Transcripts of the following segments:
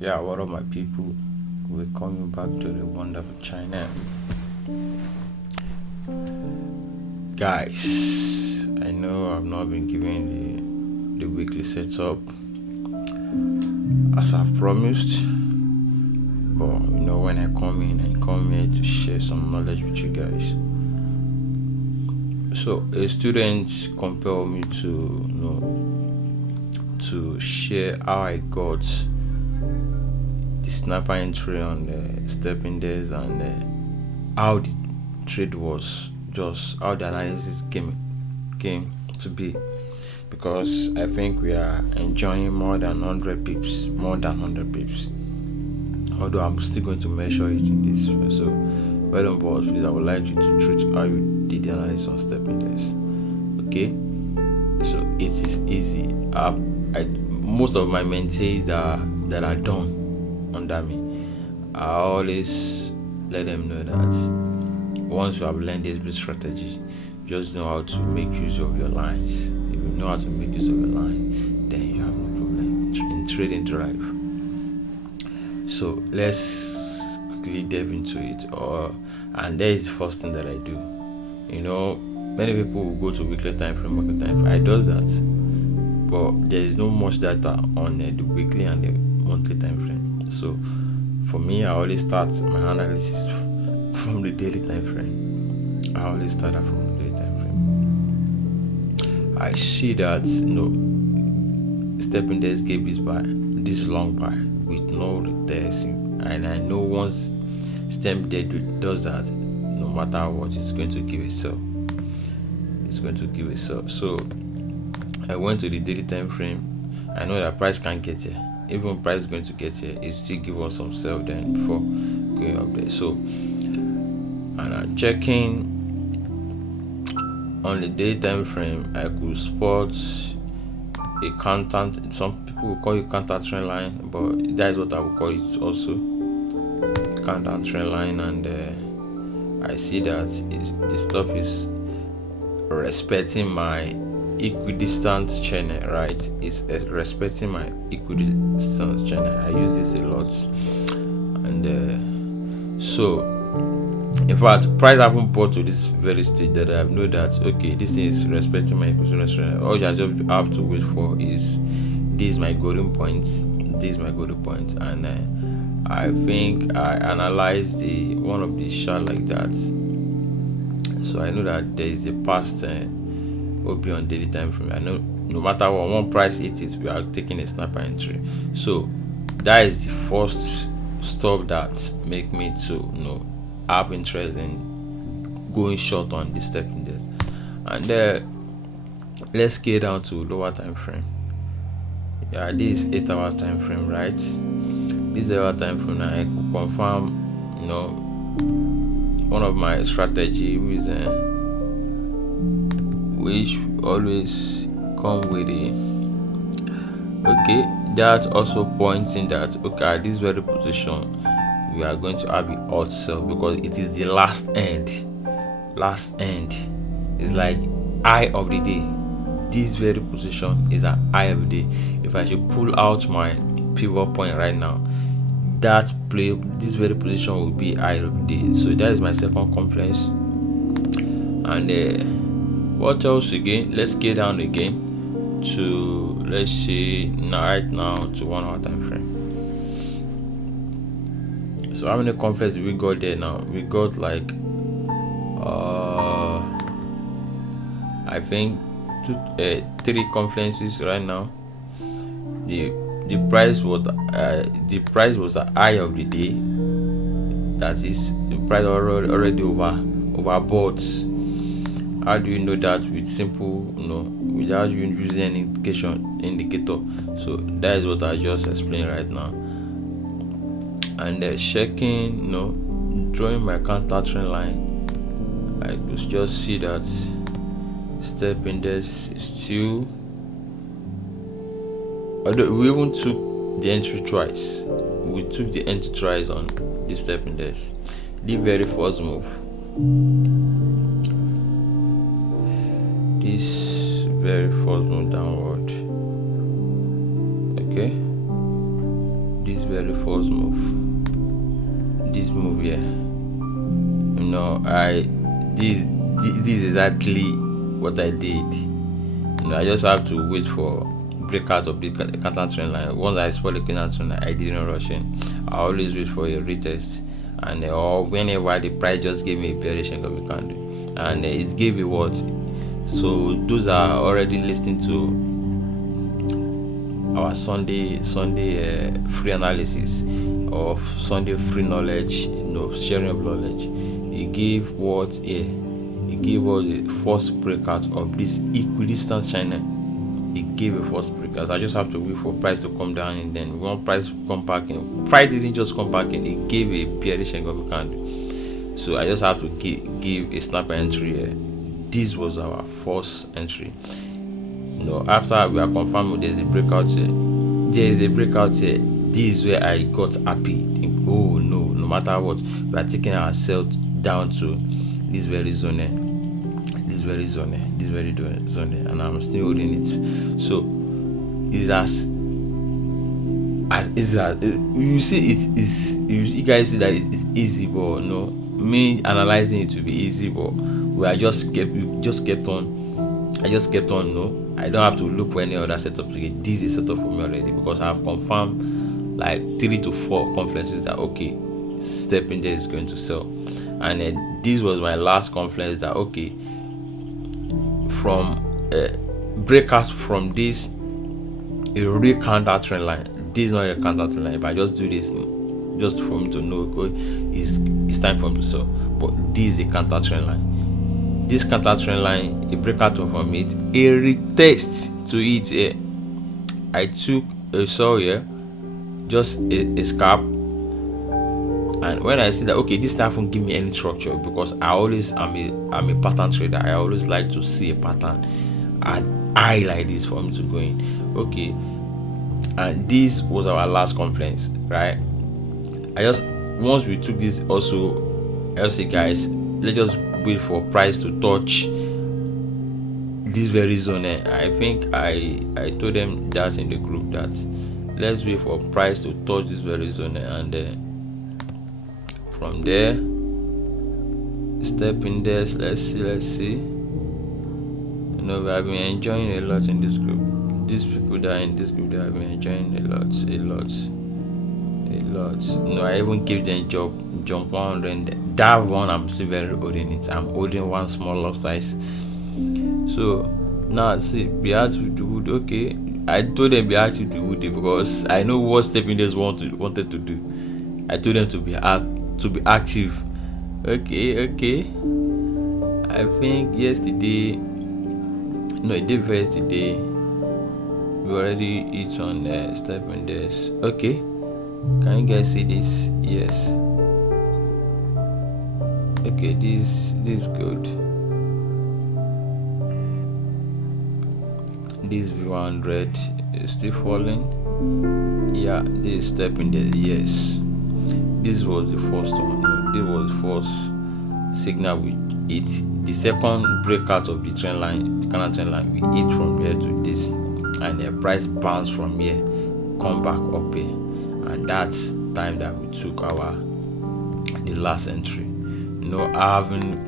Yeah, what up, my people? We're coming back to the wonderful channel, guys. I know I've not been giving the weekly setup as I've promised, but when I come here to share some knowledge with you guys. So a student compelled me to share how I got the sniper entry on the stepping days and how the trade was, just how the analysis came to be, because I think we are enjoying more than 100 pips, although I'm still going to measure it in this way. So well on board, please. I would like you to treat how you did the analysis on stepping days. Okay, so it is easy. Most of my mentees that are done under me, I always let them know that once you have learned this bit strategy, just know how to make use of your lines. If you know how to make use of your line, then you have no problem in trading Deriv. So let's quickly delve into it. And there is the first thing that I do. Many people will go to weekly time frame, market time frame. I does that, but there is no much data on the weekly and the monthly time frame. So for me, I always start my analysis from the daily time frame. I always start that from the daily time frame. I see that stepping days gave this long buy with no retest, and I know once stem day does that, no matter what, it's going to give a sell. It's going to give a sell. So I went to the daily time frame. I know that price can't get here. Even price is going to get here, it still give us some sell then before going up there. So, and I'm checking on the daily time frame. I could spot a counter. Some people will call it counter trend line, but that is what I would call it also, counter trend line. And I see that the stuff is respecting my equidistant channel, right? It's respecting my equidistant channel. I use this a lot, and so in fact, price haven't bought to this very stage that I know that okay, this thing is respecting my equidistant channel. All I just have to wait for is this is my golden point. This is my golden point, and I think I analyzed one of the chart like that. So I know that there is a past will be on daily time frame. I know no matter what one price it is, we are taking a sniper entry. So that is the first stop that make me to have interest in going short on this stepping days. And let's get down to lower time frame. Yeah, this is 8-hour time frame, right? This 8-hour time frame, I could confirm, one of my strategy which always come with that also pointing that at this very position we are going to have a hot sell, because it is the last end is like eye of the day. This very position is an eye of the day. If I should pull out my pivot point right now, this very position will be eye of the day. So that is my second confidence. And what else again? Let's get down again to, let's see, right now to 1 hour time frame. So how many conferences we got there now? We got like I think 3 conferences right now. The price was the high of the day. That is the price already overbought. How do you know that? With simple, without you using any indicator. So that is what I just explained right now. And checking, drawing my counter trend line, I could just see that step index is still. Although we even took the entry twice. We took the entry twice on this step index. The very first move. This very first move downward. Okay. this very first move, this move here, this is exactly what I did. I just have to wait for breakout of the counter trend line. Once I spot the counter trend line, I didn't rush in. I always wait for a retest, and or whenever the price just gave me a bearish engulfing candle, and it gave me what. So those are already listening to our Sunday free analysis of Sunday free knowledge, sharing of knowledge. It gave what here. It gave us the first breakout of this equidistant channel. It gave a first breakout. I just have to wait for price to come down, and then when price come back in, price didn't just come back in. It gave a bearish engulfing candle. So I just have to give a snap entry here. This was our first entry. After we are confirmed there's a breakout here. This is where I got happy. Oh no, no matter what, we are taking ourselves down to this very zone, and I'm still holding it. So it's as you see, it is. You guys see that it's easy, but no, me analyzing it to be easy, but I just kept on. No, I don't have to look for any other setup to get. This is set up for me already, because I have confirmed like 3 to 4 conferences that okay, step in there is going to sell, and this was my last conference that okay, from breakout from this a real counter trend line. This is not a counter trend line, but I just do this just for me to know okay, it's time for me to sell. But this is a counter trend line. This counter trend line, a breakout from it, a retest to it here. I took a sell here, just a scalp, and when I see that okay, this time won't give me any structure, because I'm a pattern trader. I always like to see a pattern and I like this for me to go in. Okay, and this was our last conference, right? Once we took this also, I'll say guys, let's just wait for price to touch this very zone. I think I told them that in the group that let's wait for price to touch this very zone, and from there step in there. Let's see. We have been enjoying a lot in this group. These people that are in this group, they have been enjoying a lot. I even gave them jump 100. That one I'm still very holding it. I'm holding one small lot size. So now see, be active to wood. Okay, I told them be active to wood because I know what stepping this wanted to do. I told them to be active. Okay. I think yesterday, no, it did yesterday. We already hit on stepping this. Okay, can you guys see this? Yes. Okay, this is good. This V100 is still falling. Yeah, this step in there. Yes, this was the first one. This was the first signal we hit. The second breakout of the trend line, the counter trend line, we hit from here to this, and the price bounced from here, come back up here, and that's time that we took the last entry.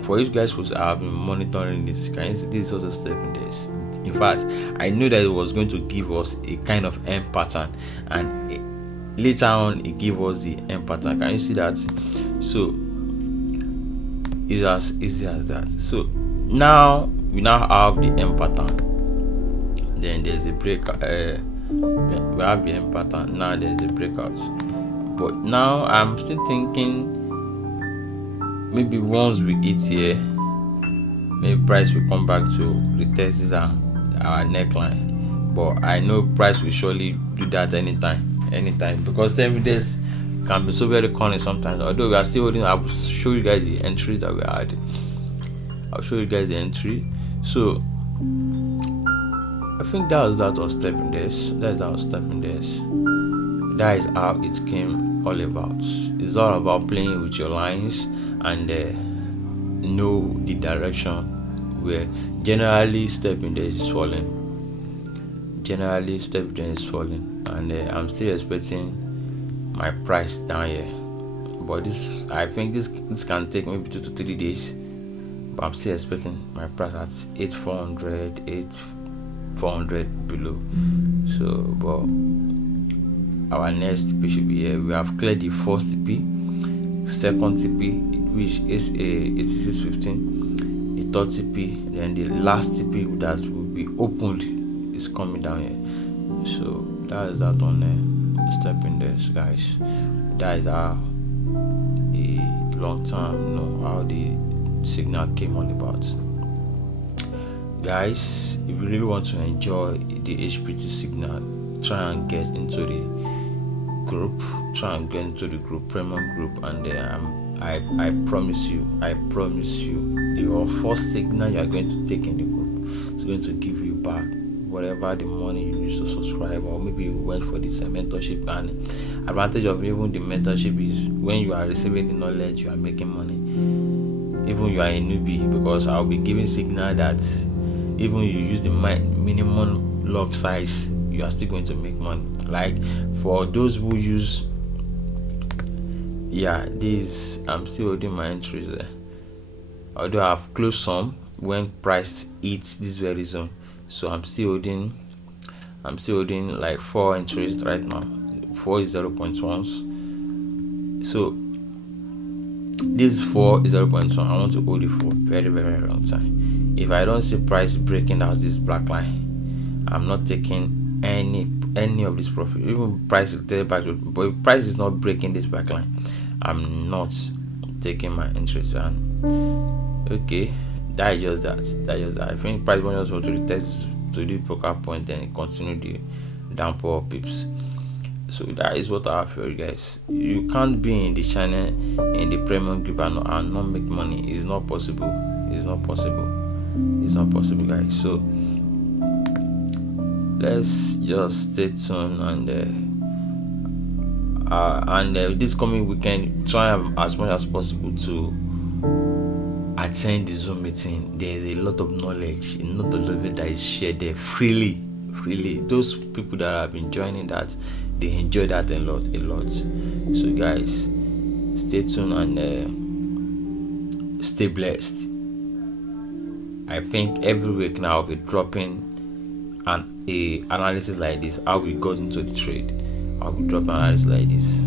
For you guys, I have been monitoring this. Can you see this also step in this? In fact, I knew that it was going to give us a kind of M pattern, and later on it gave us the M pattern. Can you see that? So it's as easy as that. So now we have the M pattern. Then there's a breakout. We have the M pattern. Now there's a breakout. But now I'm still thinking, maybe once we hit here, maybe price will come back to retest our neckline. But I know price will surely do that anytime, because the evidence can be so very corny sometimes. Although we are still holding, I will show you guys the entry that we had. I'll show you guys the entry. So I think that was stepping this. That is how it came all about. It's all about playing with your lines and know the direction where generally stepping there is falling. And I'm still expecting my price down here. But this, I think this can take maybe 2 to 3 days. But I'm still expecting my price at 8,400 below. So, but our next TP should be here. We have cleared the first TP, second TP, which is a 8615, a third TP, then the last TP that will be opened is coming down here. So that is that on there. Step in there, so guys. That is how the long term, how the signal came on about. Guys, if you really want to enjoy the HPT signal, try and get into the group, premium group, and I promise you, your first signal you are going to take in the group is going to give you back whatever the money you used to subscribe, or maybe you went for this mentorship. And advantage of even the mentorship is when you are receiving the knowledge, you are making money. Even you are a newbie, because I'll be giving signal that even you use the minimum log size, you are still going to make money. Like for those who use, this, I'm still holding my entries there, although I've closed some when price hits this very zone. So I'm still holding like 4 entries right now. 4 is 0.1s. So this 4 is 0.1. I want to hold it for very, very long time. If I don't see price breaking out this black line, I'm not taking any of this profit. Even price will tell back, but if price is not breaking this black line, I'm not taking my interest. And okay, that is just that. I think price will just want to retest to the broker point and continue the downpour pips. So that is what I have for you guys. You can't be in the channel in the premium group and not make money. It's not possible, guys. So let's just stay tuned, and this coming weekend, try as much as possible to attend the Zoom meeting. There's a lot of knowledge, that is shared there freely. Those people that have been joining that, they enjoy that a lot. So guys, stay tuned and stay blessed. I think every week now I'll be dropping a analysis like this, how we got into the trade. I'll be dropping analysis like this.